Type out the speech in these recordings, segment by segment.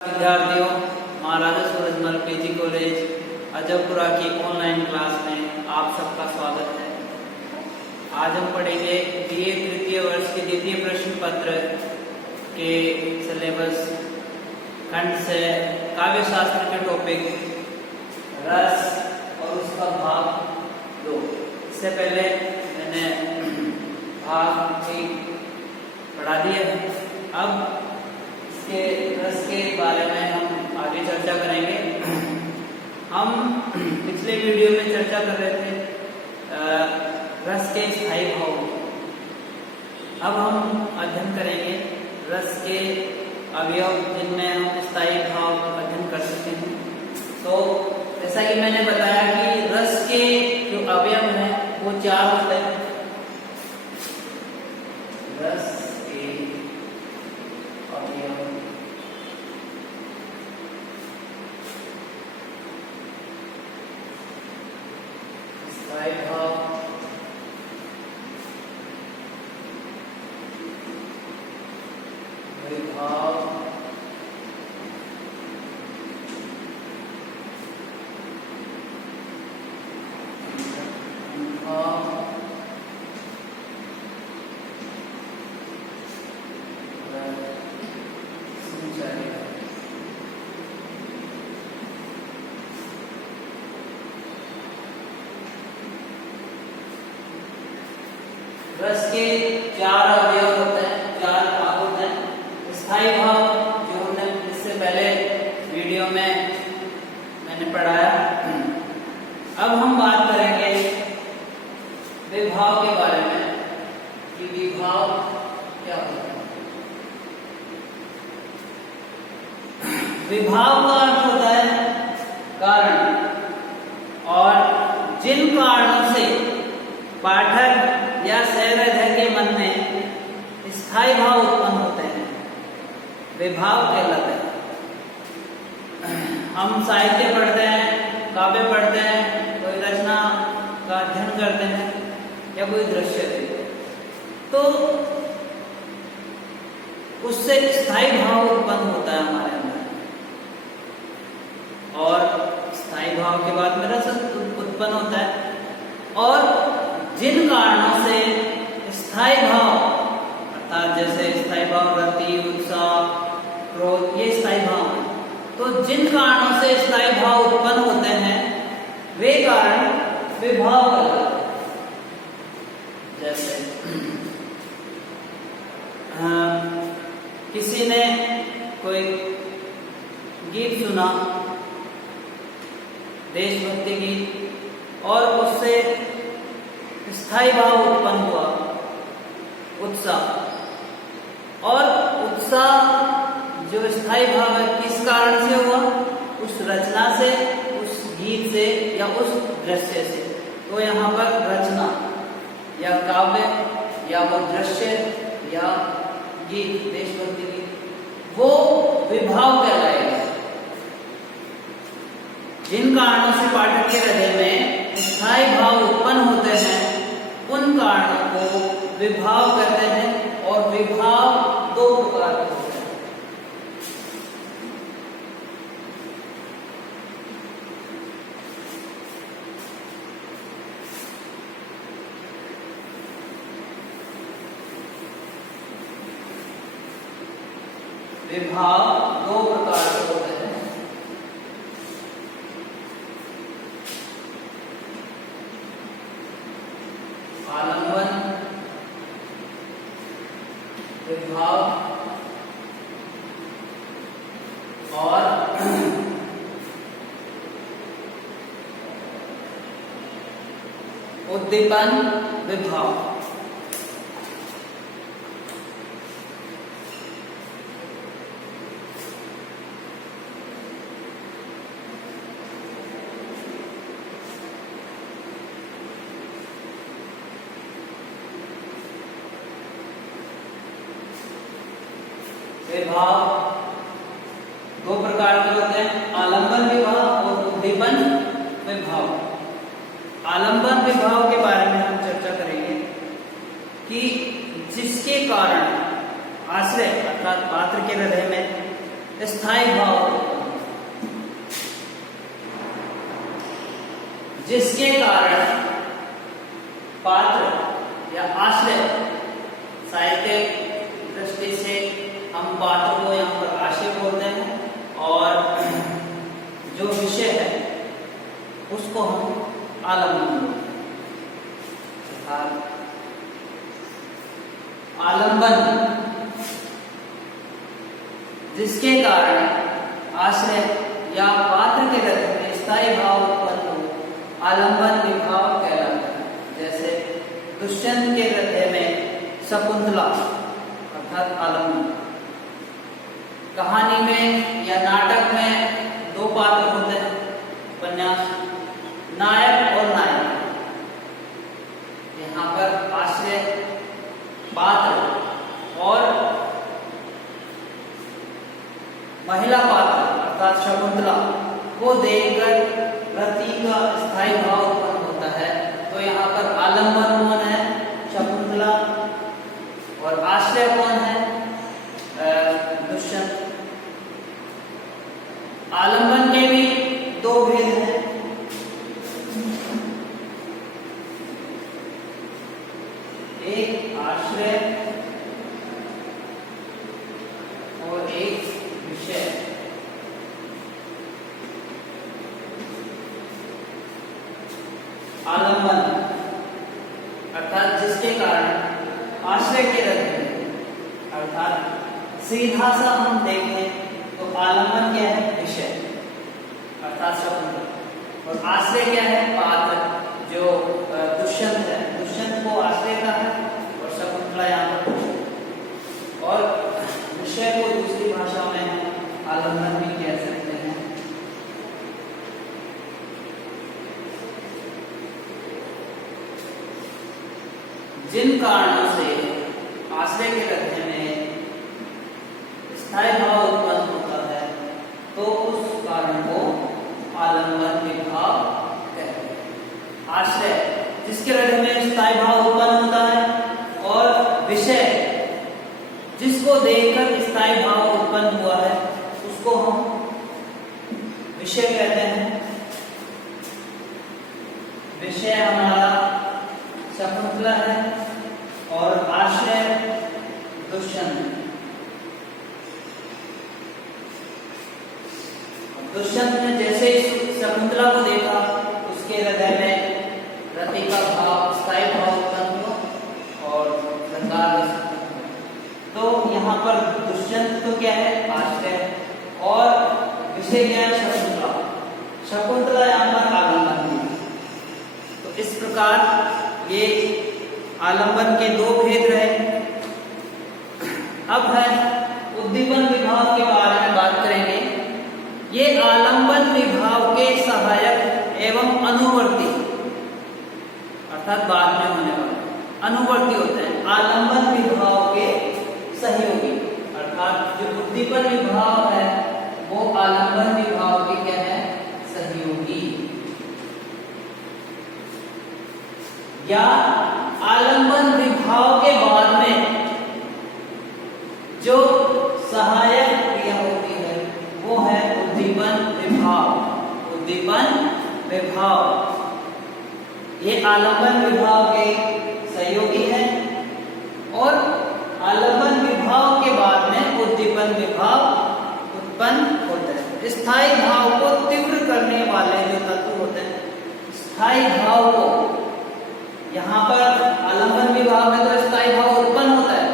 विद्यार्थियों, महाराजा Surajmal PG college Ajabpura की online class में आप सबका स्वागत है। आज हम पढ़ेंगे बीए तृतीय वर्ष के द्वितीय प्रश्न पत्र के सिलेबस खंड से काव्य शास्त्र के टॉपिक रस और उसका भाग 2। इससे पहले मैंने भाग 1 पढ़ा दिया है। अब इसके रस के बारे में हम आगे चर्चा करेंगे। हम पिछले वीडियो में चर्चा कर रहे थे रस के स्थायी भाव। अब हम अध्ययन करेंगे रस के अवयव जिनमें हम स्थायी भाव अध्ययन कर सकते हैं। तो जैसा कि मैंने बताया कि रस के जो अवयव हैं वो 4 होते हैं। रस के अवयव स्थायी भाव, विभाव, रस के 4 अवयव होते हैं, 4 भाग होते हैं। स्थायी भाव जो हमने इससे पहले वीडियो में मैंने पढ़ाया। अब हम बात करेंगे विभाव के बारे में कि विभाव क्या होता है। विभाव का अर्थ होता है कारण, और जिन कारणों से पाठक या सहृदय के मन में स्थायी भाव उत्पन्न होते हैं विभाव कहलाते हैं। हम साहित्य पढ़ते हैं, काव्य पढ़ते हैं, कोई रचना का अध्ययन करते हैं या कोई दृश्य देखते हैं, तो उससे स्थायी भाव उत्पन्न होता है हमारे अंदर। और स्थायी भाव के बाद में रस उत्पन्न होता है। और जिन कारणों से स्थायी भाव अर्थात जैसे स्थायी भाव रति, उत्साह, क्रोध, ये स्थायी भाव है। तो जिन कारणों से स्थायी भाव उत्पन्न होते हैं वे कारण विभाव कहलाते हैं। जैसे किसी ने कोई गीत सुना, देशभक्ति गीत, और उससे स्थायी भाव उत्पन्न हुआ उत्साह। और उत्साह जो स्थायी भाव है किस कारण से हुआ? उस रचना से, उस गीत से या उस दृश्य से। तो यहाँ पर रचना या काव्य या वो दृश्य या गीत, देशभक्ति गीत, वो विभाव कहलाएगा। जिन कारणों से पाठक के हृदय में स्थायी भाव उत्पन्न होते हैं उन कारणों को विभाव कहते हैं। और विभाव 2 प्रकार के होते हैं। विभाव 2 प्रकार के होते हैं। आलंबन विभाव और उद्दीपन विभाव। विभाव 2 प्रकार के होते हैं, आलंबन विभाव और उद्दीपन विभाव। आलंबन विभाव के बारे में हम चर्चा करेंगे कि जिसके कारण आश्रय अर्थात पात्र के हृदय में स्थायी भाव जिसके कारण पात्र या आश्रय, साहित्यिक दृष्टि से हम पात्र को यहाँ पर आश्रय बोलते हैं और जो विषय है उसको हम आलम्बन बोलते हैं। आलम्बन जिसके कारण आश्रय या पात्र के हृदय में स्थायी भाव उत्पन्न हो आलम्बन विभाव कहलाता है। जैसे दुष्यंत के हृदय में शकुंतला अर्थात आलम्बन। कहानी में या नाटक में दो पात्र होते हैं, उपन्यास, नायक और नायिका। यहाँ पर आश्रय पात्र और महिला पात्र अर्थात शकुंतला को देखकर रति का स्थायी भाव उत्पन्न होता है। तो यहाँ पर आलम्बन कौन है? शकुंतला। और आश्रय कौन है? दुष्यंत। आलम्बन के भी दो भेद हैं। एक आश्रय और एक विषय। आलम्बन अर्थात जिसके कारण आश्रय के रहते हैं, अर्थात सीधा सा हम देखें तो आलम्बन क्या है? विषय अर्थात शकुंतला। और आश्रय क्या है? पात्र जो दुष्यंत है। दुष्यंत को आश्रय का है और शकुंतला यहाँ पर। और विषय को दूसरी भाषा में हम आलम्बन भी कह सकते हैं। जिन कारणों से आश्रय के हृदय में स्थायी भाव उत्पन्न होता है तो उस कारण को आलम्बन विभाव कहते हैं। आश्रय जिसके हृदय में स्थायी भाव उत्पन्न होता है और विषय जिसको देखकर स्थायी भाव उत्पन्न हुआ है उसको हम विषय कहते हैं। विषय हमारा शकुंतला है और आश्रय दुष्यंत। दुष्यंत ने जैसे ही शकुंतला को देखा उसके हृदय में रति का भाव, स्थायी भाव उत्पन्न हुआ और तो यहाँ पर दुष्यंत तो क्या है? आश्रय। और विषय क्या है? शकुंतला। शकुंतला यहाँ पर आलम्बन। तो इस प्रकार ये आलम्बन के दो भेद रहे। अब है उद्दीपन विभाव के बारे में बात करेंगे। ये आलम्बन विभाव के सहायक एवं अनुवर्ती अर्थात बाद में होने वाले अनुवर्ती होते हैं। आलम्बन विभाव के सहयोगी अर्थात जो उद्दीपन विभाव है वो आलम्बन विभाव के क्या है? सहयोगी। या आलम्बन विभाव के बाद में जो सहायक क्रिया होती है वो है उद्दीपन विभाव। उद्दीपन विभाव ये आलम्बन विभाव के सहयोगी है और आलम्बन विभाव के बाद में उद्दीपन विभाव उत्पन्न होता है। स्थायी भाव को तीव्र करने वाले जो तत्व होते हैं, स्थायी भाव को यहाँ पर आलम्बन विभाव में तो स्थायी भाव उत्पन्न होता है,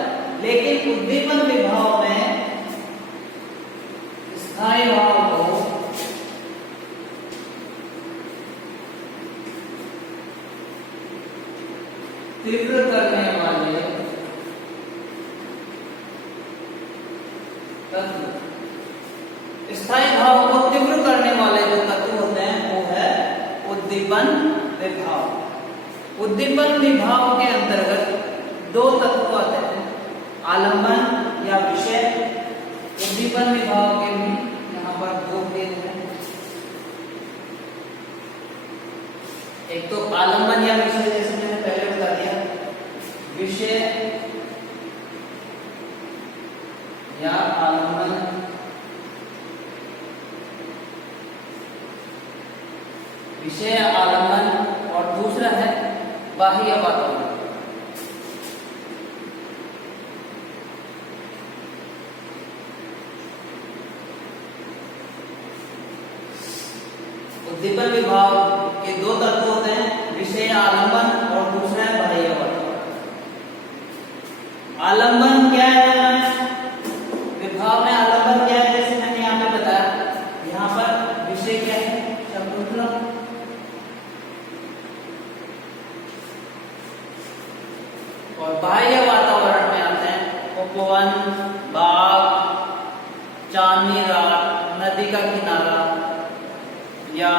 लेकिन उद्दीपन विभाव में स्थायी भाव को तीव्र करने वाले तत्व, स्थायी भाव को तीव्र करने वाले जो तत्व होते हैं वो है उद्दीपन विभाव। उद्दीपन विभाव के अंतर्गत दो तत्व आते हैं, आलम्बन या विषय। उद्दीपन विभाव के भी यहाँ पर दो भेद हैं। एक तो आलम्बन या विषय, जैसे मैंने पहले बता दिया, विषय या आलम्बन विषय आलम्बन और दूसरा है बाह्य वातावरण। उद्दीपन विभाव के दो तत्व होते हैं, विषय आलम्बन और दूसरा है बाह्य वातावरण। आलम्बन क्या है? विभाव में आलम्बन क्या है? जैसे मैंने यहाँ पे बताया, यहाँ पर विषय क्या है? शकुंतला। और बाह्य वातावरण में आते हैं उपवन, बाग, चांदनी रात, नदी का किनारा, या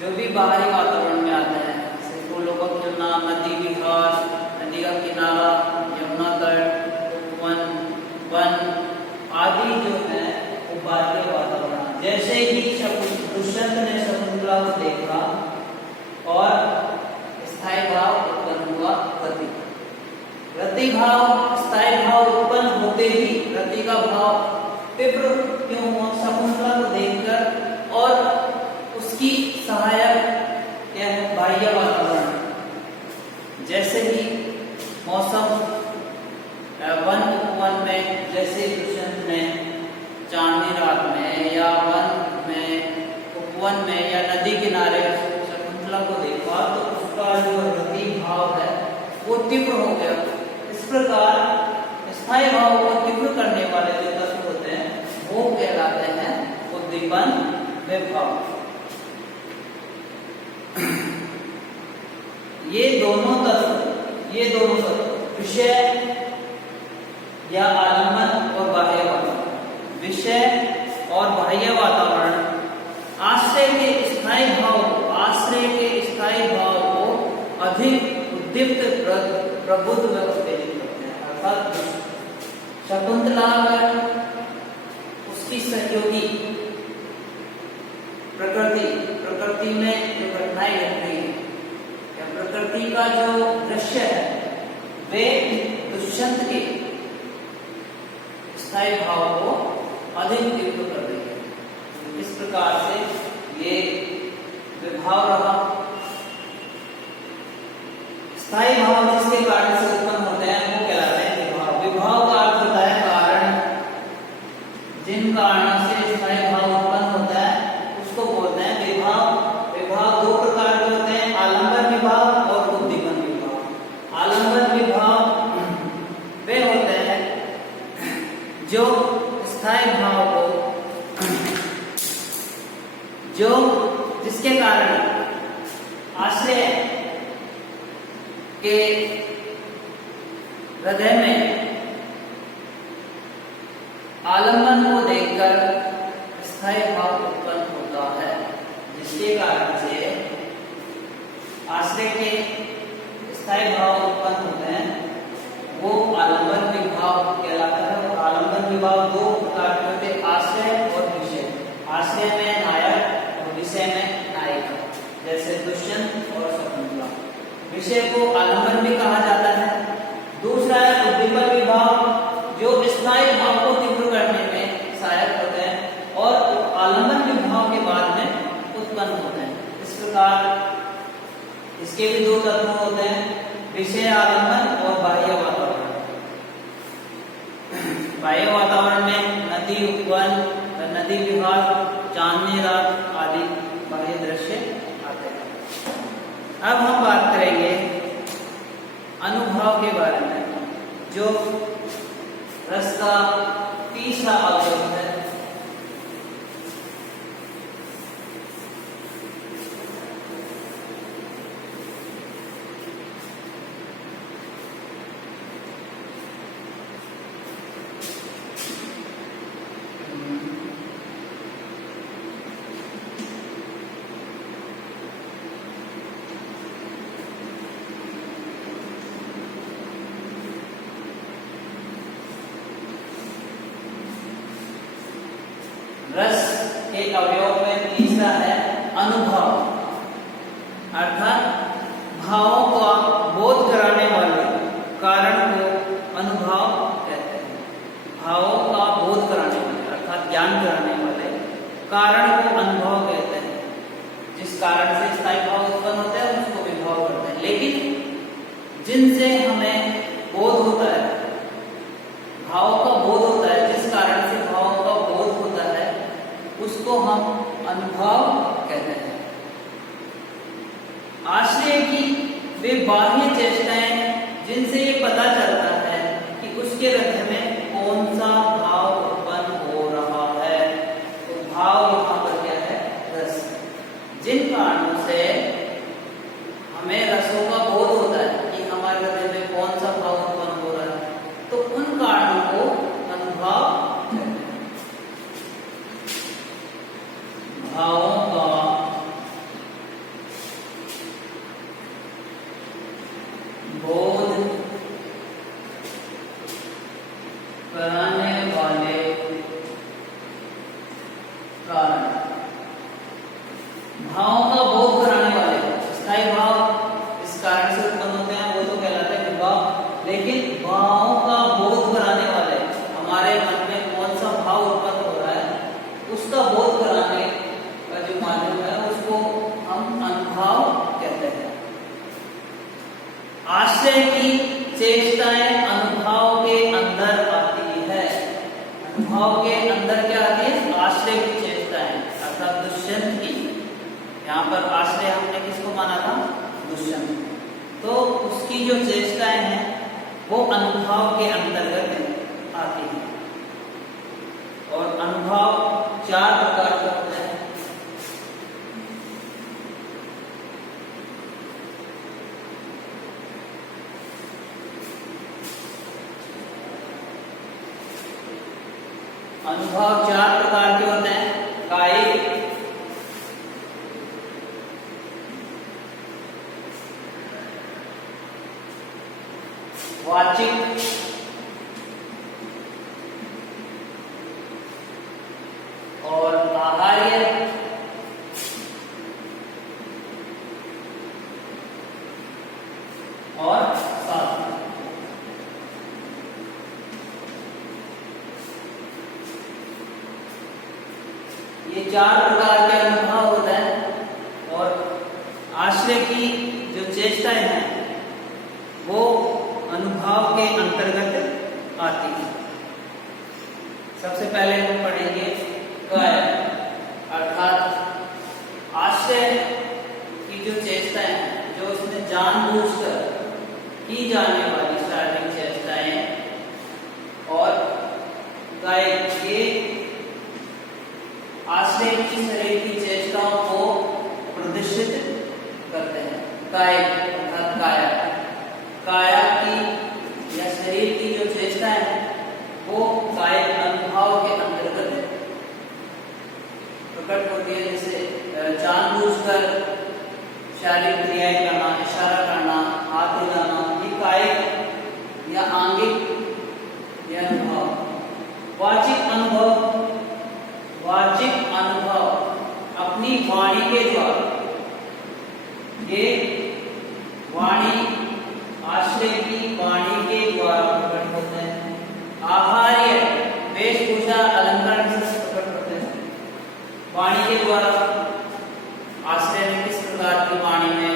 जो भी बाहरी वातावरण में आते हैं, जैसे फूलों का खिलना, नदी विहार, नदी का किनारा, यमुना तट, उपवन, वन आदि जो है वो बाह्य वातावरण। जैसे ही दुष्यंत ने शकुंतला को देखा और स्थायी भाव उत्पन्न हुआ रति। रति भाव, स्थायी भाव उत्पन्न होते ही रति का भाव तीव्र क्यों हुआ? शकुंतला को देखकर और उसकी सहायक यह बाह्य वातावरण। जैसे ही मौसम वन उपवन में, जैसे दुष्यंत ने चांदनी रात में या वन में, उपवन में या नदी किनारे शकुंतला को देखा तो उसका जो रति भाव है वो तीव्र हो गया। इस प्रकार स्थायी भाव को तीव्र करने वाले जो तत्व होते हैं वो कहलाते हैं उद्दीपन विभाव। ये दोनों तत्व विषय या आलम्बन और बाह्य वातावरण, विषय और बाह्य वातावरण आश्रय के स्थायी भाव को अधिक उद्दीप्त, प्रबुद्ध व उत्तेजित करते हैं। अर्थात शकुंतला में उसकी सहयोगी प्रकृति में जो घटनाएं घट रही है या प्रकृति का जो दृश्य है वे दुष्यंत के स्थायी भाव को अधिक तीव्र कर रही है। इस प्रकार से ये विभाव रहा। स्थायी भाव जिसके कारण से उत्पन्न होते हैं वो कहलाते हैं विभाव। विभाव का अर्थ होता है कारण। जिन कारणों से स्थायी भाव उत्पन्न होता है उसको बोलते हैं विभाव। विभाव दो प्रकार के होते हैं, आलम्बन विभाव और उद्दीपन विभाव। आलम्बन विभाव वे होते हैं जो स्थायी भाव को, जो जिसके कारण आश्रय के हृदय में आलम्बन को देखकर स्थायी भाव उत्पन्न होता है, जिसके कारण से आश्रय के स्थायी भाव उत्पन्न होते हैं वो आलम्बन विभाव कहलाता है। और आलम्बन विभाव दो प्रकार के होते हैं, आश्रय और विषय। आश्रय में नायक और विषय में नायिका, जैसे दुष्यंत और शकुंतला। विषय को आलम्बन भी कहा जाता है। दूसरा है उद्दीपन विभाव, जो स्थायी भाव को तीव्र करने में सहायक होते हैं और आलम्बन विभाव के बाद में उत्पन्न होते हैं। इस प्रकार इसके भी दो तत्व होते हैं, विषय आलम्बन और बाह्य वातावरण। बाह्य वातावरण में नदी, उपवन, नदी विहार, चांदनी रात आदि बाह्य दृश्य आते हैं। अब हम बात करेंगे अनुभव के बारे में, जो रस का तीसरा अवयव है। रस के अवयव में तीसरा है अनुभव, अर्थात भावों का बोध कराने वाले कारण को अनुभव कहते हैं। भावों का बोध कराने वाले अर्थात ज्ञान कराने वाले कारण को अनुभव कहते हैं। जिस कारण से स्थायी भाव उत्पन्न होता है उसको विभाव करते हैं। लेकिन जिनसे हमें बोध होता है, भाव का बोध होता है, जिस कारण से भाव का बोध होता है उसको हम अनुभव कहते हैं। आश्रय की वे बाह्य चेष्टाएं जिनसे ये पता चलता है कि उसके हृदय में कौन सा भाव उत्पन्न हो रहा है। तो भाव यहाँ पर क्या है? रस। जिन कारणों से हमें रसों का बोध होता है कि हमारे हृदय में कौन सा भाव उत्पन्न हो रहा है, तो उन कारणों को अनुभव कहते हैं। भावों का बोध कराने वाले कारण, भावों का बोध कराने वाले स्थायी भाव इस कारण से उत्पन्न होते हैं, वो तो कहलाते हैं विभाव। लेकिन भावों का बोध कराने वाले, हमारे मन में कौन सा भाव उत्पन्न हो रहा है उसका बोध कराने का जो माध्यम है उसको हम अनुभव कहते हैं। आश्रय की चेष्टाएं अनुभव के अंदर आती है। अनुभव के अंदर क्या आती है? आश्रय की चेष्टाएं, अर्थात दुष्यंत की। यहाँ पर आश्रय हमने किसको माना था? दुष्यंत। तो उसकी जो चेष्टाएं हैं वो अनुभव के अंतर्गत आती है। और अनुभव 4 प्रकार के होते हैं। अनुभव 4 प्रकार के होते हैं। कायिक, वाचिक, और आहार्य, और सात्विक। ये 4 प्रकार के अनुभव होता है। और आश्रय की जो चेष्टाएं हैं वो अनुभव के अंतर्गत आती है। सबसे पहले हम पढ़ेंगे काय, अर्थात आश्रय की जो चेष्टाएं हैं, जो उसमें जानबूझकर की जाने वाली शारीरिक चेष्टाएं, और काय के आश्रय की शरीर की चेष्टाओं को प्रदर्शित करते हैं। काय अर्थात काया, काया की या शरीर की जो चेष्टाएं हैं वो काय अनुभव के अंतर्गत प्रकट होती है। जैसे जानबूझकर शारीरिक क्रियाएं करना, इशारा करना, हाथ हिलाना, ये कायिक या आंगिक ये अनुभव। वाचिक अनुभव, वाचिक अनुभव अपनी वाणी के द्वारा, ये वाणी आश्रय की वाणी के द्वारा प्रकट होते हैं। आहार्य वेशभूषा अलंकार से प्रकट होते हैं। वाणी के द्वारा आश्रय ने किस प्रकार की वाणी में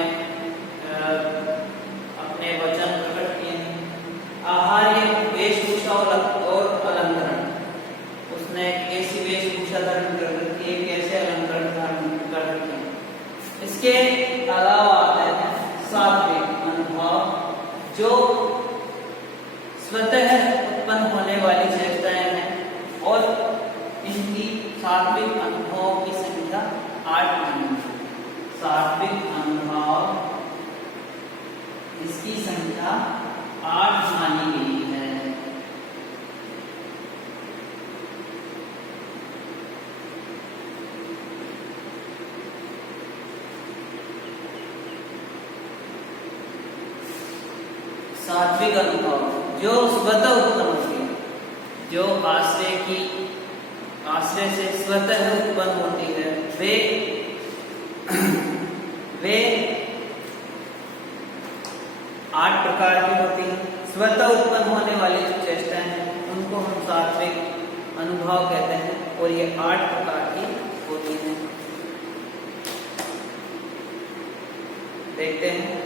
अपने वचन प्रकट किए हैं। आहार्य वेशभूषा और अलंकरण, उसने कैसी वेशभूषा धारण कर रखी है, कैसे अलंकरण धारण कर रखे हैं। इसके अलावा आता है सात्विक अनुभव, जो स्वतः उत्पन्न होने वाली चेष्टाएं हैं, और इनकी सात्विक अनुभवों की संख्या 8 मानी है। सात्विक अनुभव इसकी संख्या 8 मानी गई है। सात्विक अनुभव जो स्वतः उत्पन्न होती है, जो आश्रय से स्वतः उत्पन्न होती है, वे 8 प्रकार की होती हैं। स्वतः उत्पन्न होने वाली जो चेष्टाएं हैं उनको हम सात्विक अनुभव कहते हैं, और ये 8 प्रकार की होती हैं। देखते हैं।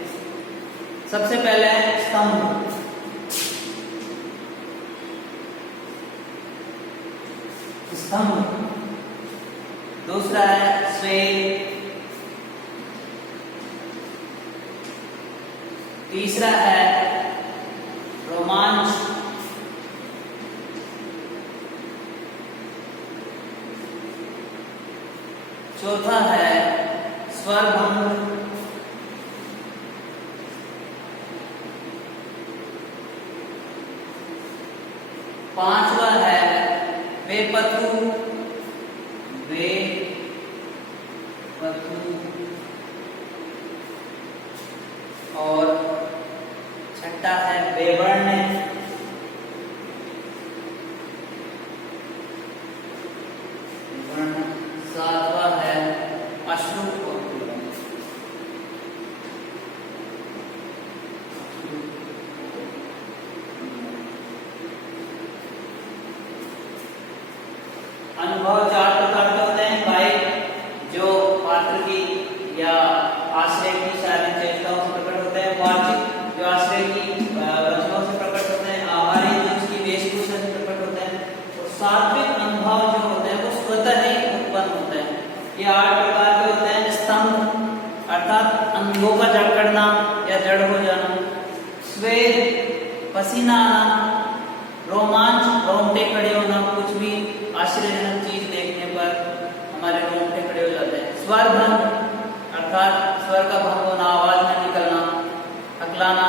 सबसे पहले है स्तंभ। स्तंभ। दूसरा है स्वेद। तीसरा है रोमांच। चौथा है स्वरभंग। पांचवा है बेपथु। और छठा है बेवर्ण। सातवा है अश्रु। अनुभव चार प्रकार के होते हैं। कायिक जो पात्र की या आश्रय की शारीरिक चेष्टाओं से प्रकट होते हैं। वाचिक जो आश्रय की वचनों से प्रकट होते हैं। आहारी जो उसकी वेशभूषा से प्रकट होते हैं। और सात्विक अनुभव जो होते हैं वो स्वतः ही उत्पन्न होते हैं। ये 8 प्रकार के होते हैं। स्तंभ अर्थात अंगों का जड़ करना या जड़ हो जाना। स्वेद पसीना आना। रोमांच रोंगटे खड़े होना, कुछ भी आश्चर्यजनक चीज देखने पर हमारे रोंगटे खड़े हो जाते हैं। स्वर भंग अर्थात स्वर का भंग होना, आवाज न निकलना, हकलाना।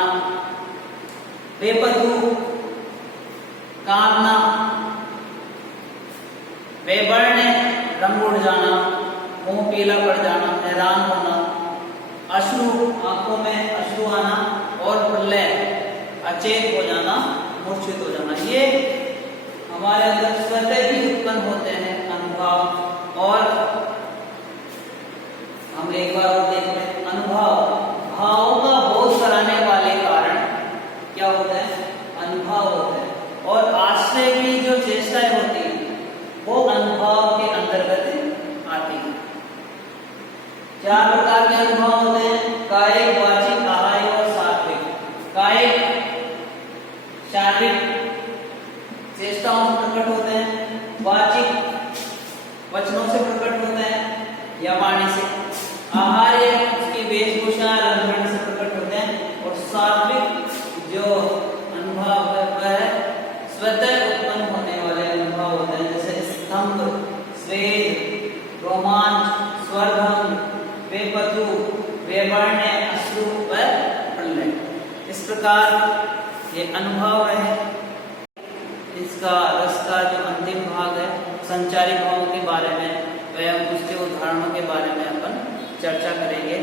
बेपथु कामना। बेवर्ण रंग उड़ जाना, मुंह पीला पड़ जाना, हैरान होना। अश्रु आंखों में अश्रु आना। और प्रलय अचेत हो जाना, मूर्छित हो जाना। ये हमारे अंदर स्वतः ही उत्पन्न होते हैं अनुभव। और हम एक बार और देखते हैं अनुभव। भावों का बोध कराने वाले कारण क्या होते हैं? अनुभव होते हैं। और आश्रय की जो चेष्टाएं होती हैं वो अनुभव के अंतर्गत आती हैं। 4 प्रकार के अनुभव होते हैं। कायिक, वाचिक, आहारी और सात्विक। कायिक शारीरिक चेष्टाओं से प्रकट होते हैं। वाचिक वचनों से प्रकट होते हैं या वाणी से। आहार्य उसकी वेशभूषा रंगण से प्रकट होते हैं। और सात्विक जो अनुभव है वह स्वतः उत्पन्न होने वाले अनुभव होते हैं, जैसे स्तंभ, स्वेद, रोमांच, स्वरभंग, बेपथु, बेवर्ण, अश्रु व प्रलय। इस प्रकार ये अनुभव है। इसका रस का जो अंतिम भाग है संचारी भावों के बारे में, वह उसके उदाहरणों के बारे में अपन चर्चा करेंगे।